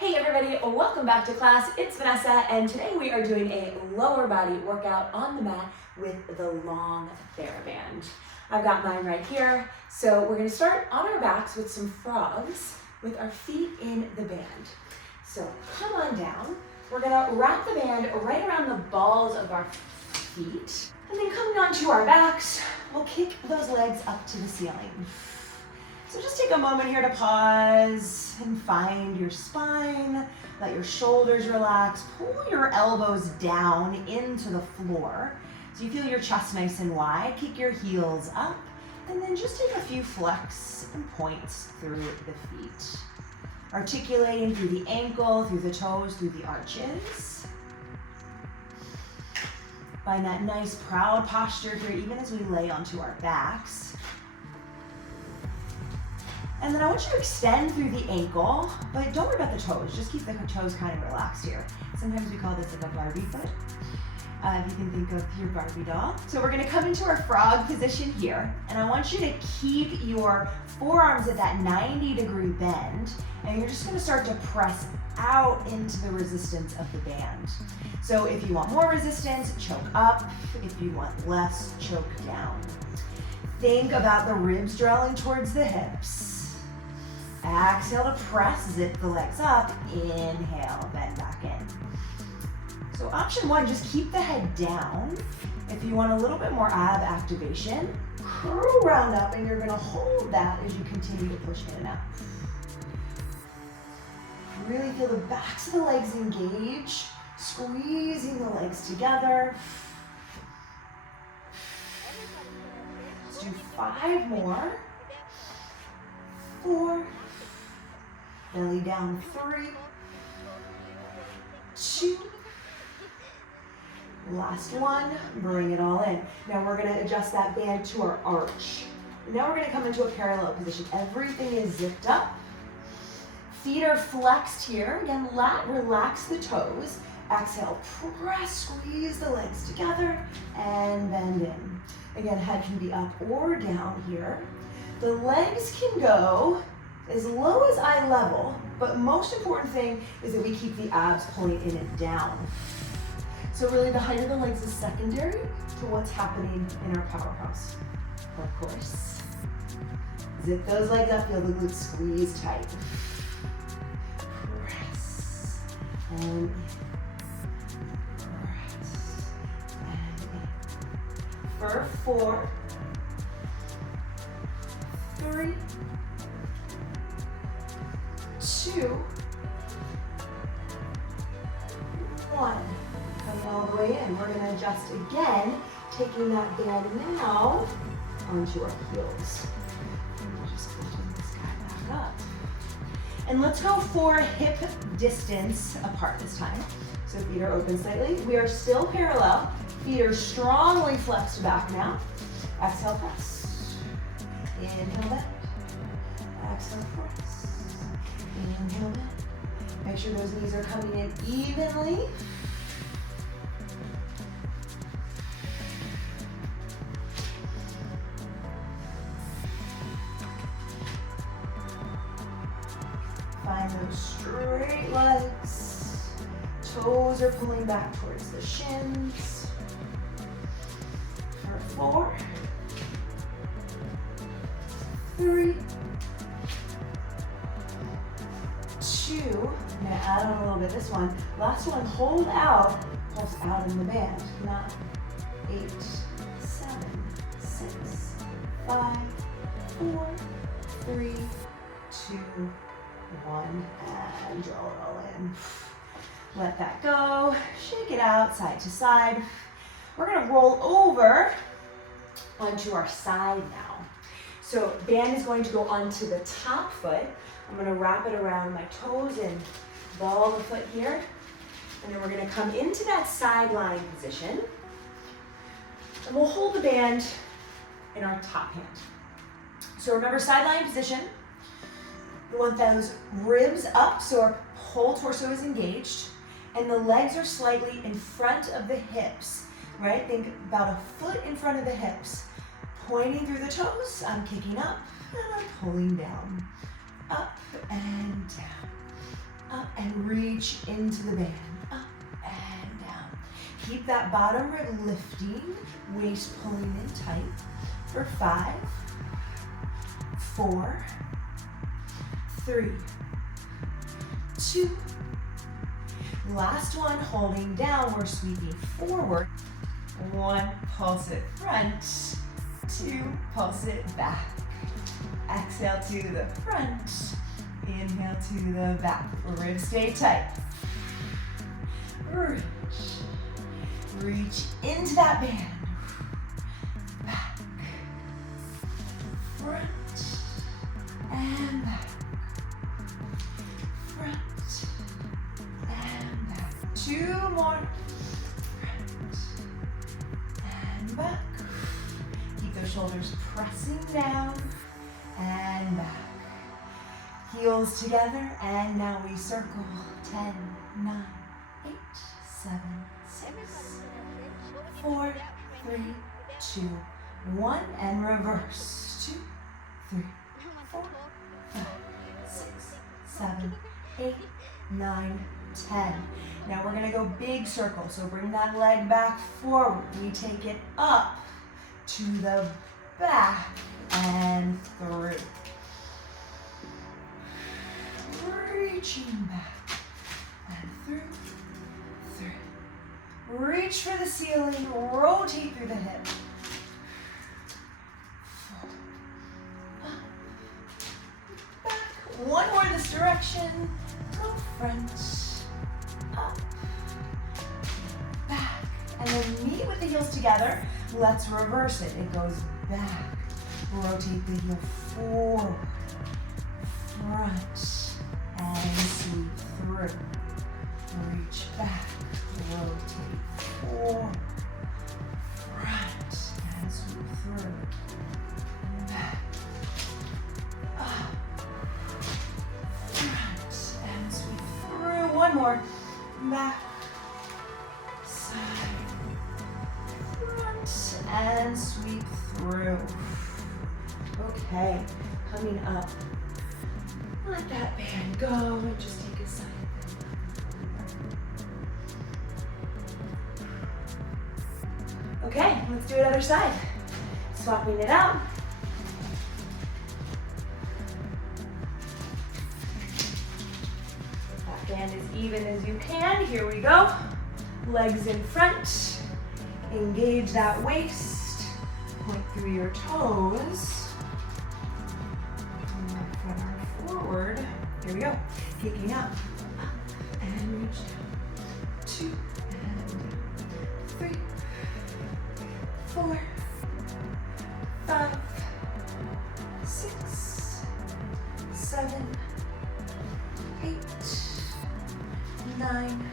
Hey everybody, welcome back to class. It's Vanessa, and today we are doing a lower body workout on the mat with the long Theraband. I've got mine right here. So we're gonna start on our backs with some frogs with our feet in the band. So come on down. We're gonna wrap the band right around the balls of our feet. And then coming onto our backs, we'll kick those legs up to the ceiling. So just take a moment here to pause and find your spine. Let your shoulders relax. Pull your elbows down into the floor so you feel your chest nice and wide. Kick your heels up and then just take a few flex and points through the feet. Articulating through the ankle, through the toes, through the arches. Find that nice proud posture here even as we lay onto our backs. And then I want you to extend through the ankle, but don't worry about the toes. Just keep the toes kind of relaxed here. Sometimes we call this like a Barbie foot. If you can think of your Barbie doll. So we're gonna come into our frog position here, and I want you to keep your forearms at that 90-degree bend, and you're just gonna start to press out into the resistance of the band. So if you want more resistance, choke up. If you want less, choke down. Think about the ribs drawing towards the hips. Exhale to press, zip the legs up. Inhale, bend back in. So option one, just keep the head down. If you want a little bit more ab activation, curl round up and you're gonna hold that as you continue to push in and out. Really feel the backs of the legs engage, squeezing the legs together. Let's do 5 more. 4, belly down 3, 2, last one, bring it all in. Now we're gonna adjust that band to our arch. Now we're gonna come into a parallel position. Everything is zipped up. Feet are flexed here. Again, relax the toes. Exhale, press, squeeze the legs together, and bend in. Again, head can be up or down here. The legs can go as low as eye level, but most important thing is that we keep the abs pulling in and down. So really the height of the legs is secondary to what's happening in our powerhouse. Of course. Zip those legs up, feel the glutes squeeze tight. Press and press and for 4, 3, 2, 1. Coming all the way in. We're going to adjust again, taking that band now onto our heels. And we'll just lifting this guy back up. And let's go for hip distance apart this time. So feet are open slightly. We are still parallel. Feet are strongly flexed back now. Exhale, press. Inhale, bend. Exhale, press. Inhale, bend. Make sure those knees are coming in evenly. Find those straight legs. Toes are pulling back towards the shins. For 4, 3, 2, I'm gonna add on a little bit this one. Last one, hold out, pulse out in the band. 9, 8, 7, 6, 5, 4, 3, 2, 1, and draw it all in. Let that go, shake it out side to side. We're gonna roll over onto our side now. So band is going to go onto the top foot. I'm gonna wrap it around my toes and ball the foot here. And then we're gonna come into that side lying position. And we'll hold the band in our top hand. So remember, side lying position. We want those ribs up so our whole torso is engaged. And the legs are slightly in front of the hips, right? Think about a foot in front of the hips. Pointing through the toes, I'm kicking up and I'm pulling down. Up and down. Up and reach into the band. Up and down. Keep that bottom rib lifting, waist pulling in tight for 5, 4, 3, 2. Last one, holding down, we're sweeping forward. 1, pulse it front, 2, pulse it back. Exhale to the front, inhale to the back. Ribs stay tight. Reach. Reach into that band. Back. Front and back. Front and back. 2 more. Front and back. Keep those shoulders pressing down and back. Heels together, and now we circle. 10, 9, 8, 7, 6, 4, 3, 2, 1, and reverse. 2, 3, 4, 5, 6, 7, 8, 9, 10. Now we're gonna go big circle, so bring that leg back forward. We take it up to the back and through. Reaching back and through. Reach for the ceiling, rotate through the hip. 4, up, back. One more this direction. Go front, up, back. And then meet with the heels together. Let's reverse it. It goes back. Rotate the heel forward, front, and sweep through. Reach back, rotate forward, front, and sweep through. Back, up, front, and sweep through. One more. Back, side, front, and sweep through. Okay, coming up. Let that band go and just take a side bend. Okay, let's do it other side. Swapping it out. That band as even as you can. Here we go. Legs in front. Engage that waist. Point through your toes. Forward. Here we go. Kicking up and reach down. 2 and 3, 4, 5, 6, 7, 8, 9,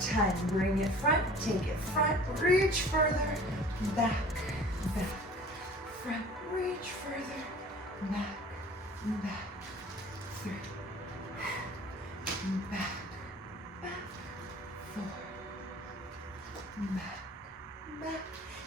10. Bring it front. Take it front. Reach further. Back. Back. Front. Reach further. Back. Back, 3, back, back, 4, back, back.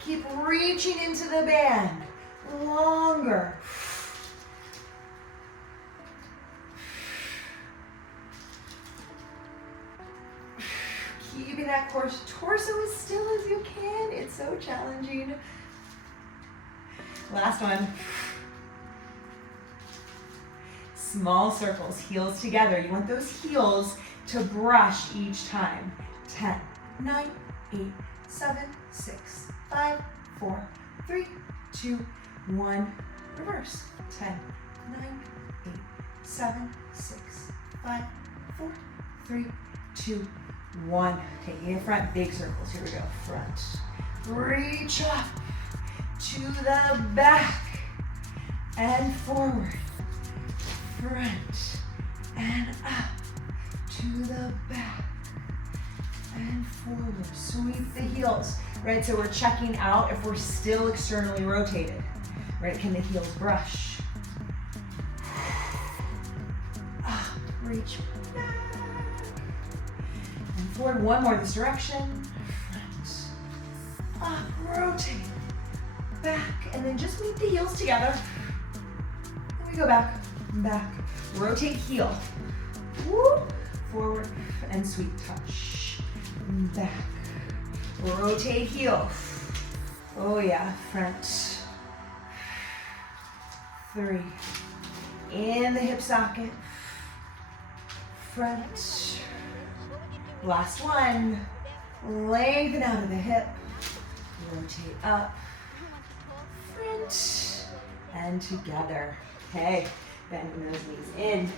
Keep reaching into the band, longer. Keeping that torso as still as you can. It's so challenging. Last one. Small circles, heels together. You want those heels to brush each time. 10, 9, 8, 7, 6, 5, 4, 3, 2, 1. Reverse. 10, 9, 8, 7, 6, 5, 4, 3, 2, 1. Taking it front, big circles. Here we go. Front. Reach up to the back and forward. Front and up to the back and forward. Sweep the heels, right? So we're checking out if we're still externally rotated, right? Can the heels brush? Up, reach back and forward. One more this direction. Front, up, rotate, back, and then just meet the heels together. And we go back. Back, rotate heel. Whoop. and sweet touch. Back. Rotate heel. Oh yeah, front. 3. In the hip socket. Front. Last one. Lengthen out of the hip. Rotate up. Front. And together. Okay. Bend those knees in.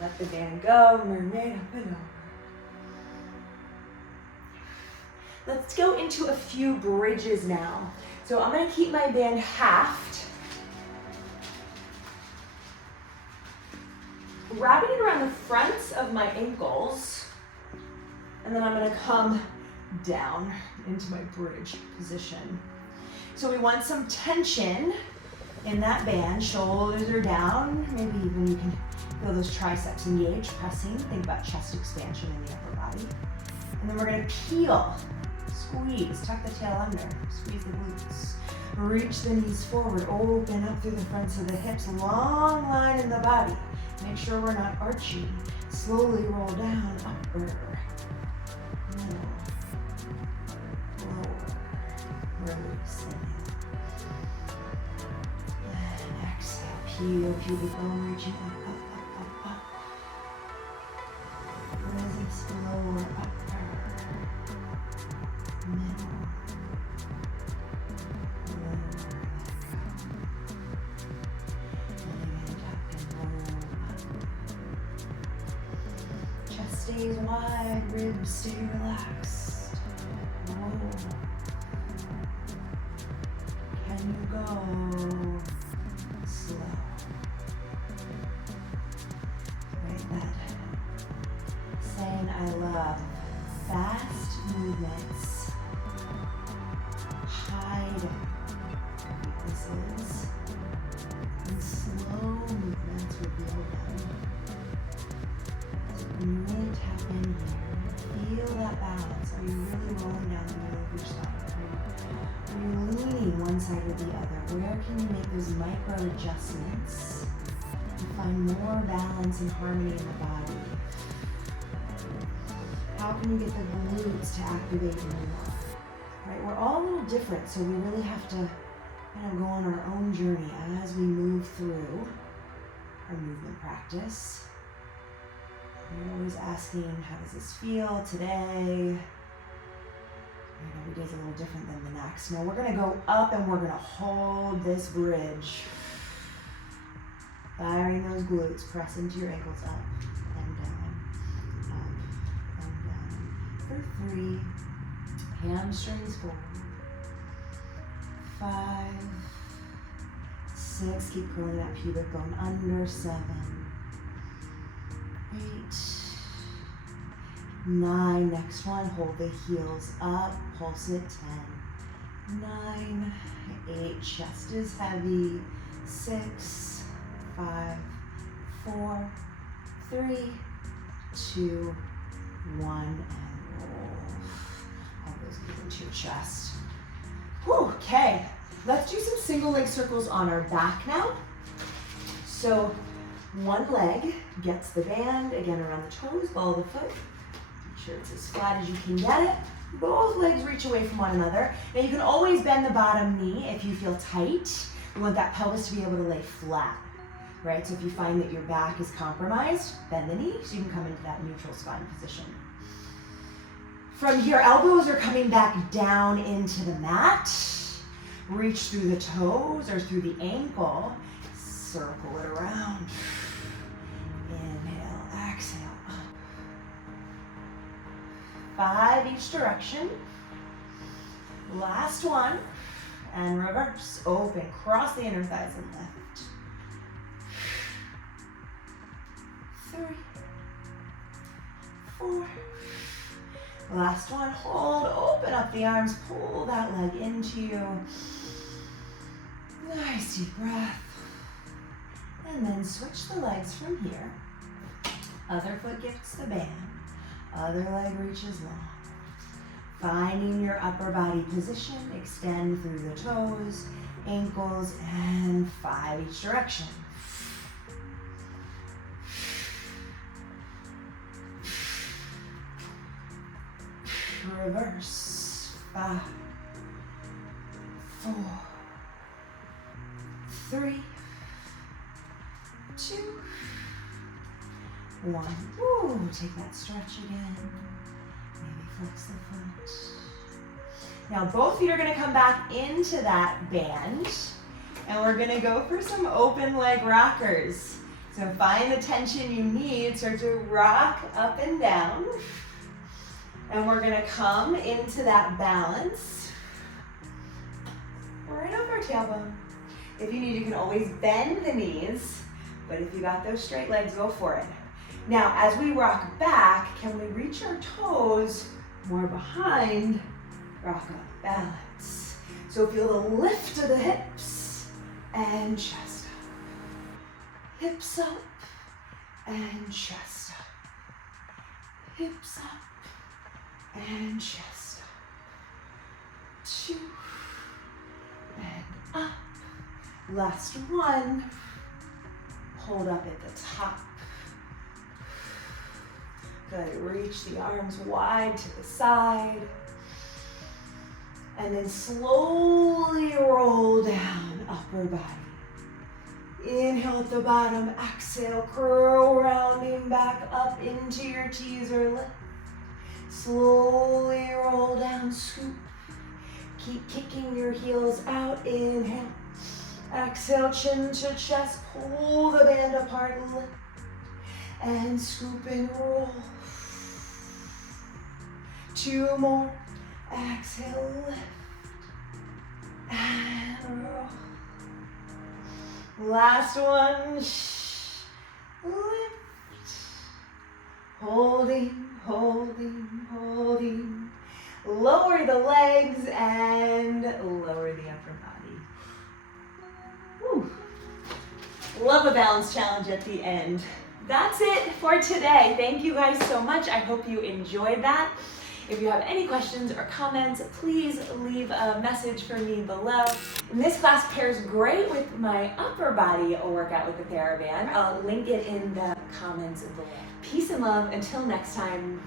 Let the band go. Mermaid up and over. Let's go into a few bridges now. So I'm going to keep my band halved. Wrapping it around the fronts of my ankles. And then I'm going to come down into my bridge position. So we want some tension in that band. Shoulders are down. Maybe even you can feel those triceps engaged, pressing. Think about chest expansion in the upper body. And then we're going to peel. Squeeze, tuck the tail under, squeeze the glutes. Reach the knees forward, open up through the fronts of the hips, long line in the body. Make sure we're not arching. Slowly roll down, upper, middle, lower, releasing. And exhale, peel, pubic bone, reaching up. Resist, lower, upper. Chest stays wide, ribs stay relaxed. Roll. Can you go slow? Right, that saying I love. Fast movements hide weaknesses, and slow movements reveal them. So when you really tap in here, feel that balance. Are you really rolling down the middle of your spine? Are you leaning one side or the other? Where can you make those micro adjustments to find more balance and harmony in the body? How can you get the glutes to activate more? Right, we're all a little different, so we really have to kind of go on our own journey as we move through our movement practice. You're always asking, how does this feel today? Right, every day's a little different than the next. Now we're gonna go up and we're gonna hold this bridge. Firing those glutes, press into your ankles up and down, up and down. For 3, hamstrings forward. 5, 6, keep curling that pubic bone under. 7, 8, 9, next one, hold the heels up, pulse it. 10, 9, 8, chest is heavy. 6, 5, 4, 3, 2, 1, and roll. All those get into your chest. Whew, okay, let's do some single leg circles on our back now. So one leg gets the band, again around the toes, ball of the foot. Make sure it's as flat as you can get it. Both legs reach away from one another. Now you can always bend the bottom knee if you feel tight. You want that pelvis to be able to lay flat, right? So if you find that your back is compromised, bend the knee so you can come into that neutral spine position. From here, elbows are coming back down into the mat. Reach through the toes or through the ankle. Circle it around. Inhale, exhale. 5 each direction. Last one. And reverse. Open. Cross the inner thighs and lift. 3, 4. Last one. Hold. Open up the arms. Pull that leg into you. Nice deep breath. And then switch the legs from here. Other foot gets the band. Other leg reaches long. Finding your upper body position. Extend through the toes, ankles, and 5 each direction. Reverse. 5, 4, 3, 2, 1. Ooh, take that stretch again. Maybe flex the foot. Now both feet are going to come back into that band, and we're going to go for some open leg rockers. So find the tension you need, start to rock up and down, and we're going to come into that balance right over our tailbone. If you need, you can always bend the knees, but if you got those straight legs, go for it. Now, as we rock back, can we reach our toes more behind? Rock up, balance. So feel the lift of the hips and chest up. Hips up and chest up. Hips up and chest up. 2 and up. Last one. Hold up at the top. Good, reach the arms wide to the side. And then slowly roll down, upper body. Inhale at the bottom, exhale, curl, rounding back up into your teaser lift. Slowly roll down, scoop. Keep kicking your heels out, inhale. Exhale, chin to chest, pull the band apart, lift. And scoop and roll. 2 more. Exhale, lift. And roll. Last one. Lift. Holding, holding, holding. Lower the legs and lower the upper body. Woo. Love a balance challenge at the end. That's it for today. Thank you guys so much. I hope you enjoyed that. If you have any questions or comments, please leave a message for me below. And this class pairs great with my upper body workout with the Theraband. I'll link it in the comments below. Peace and love. Until next time.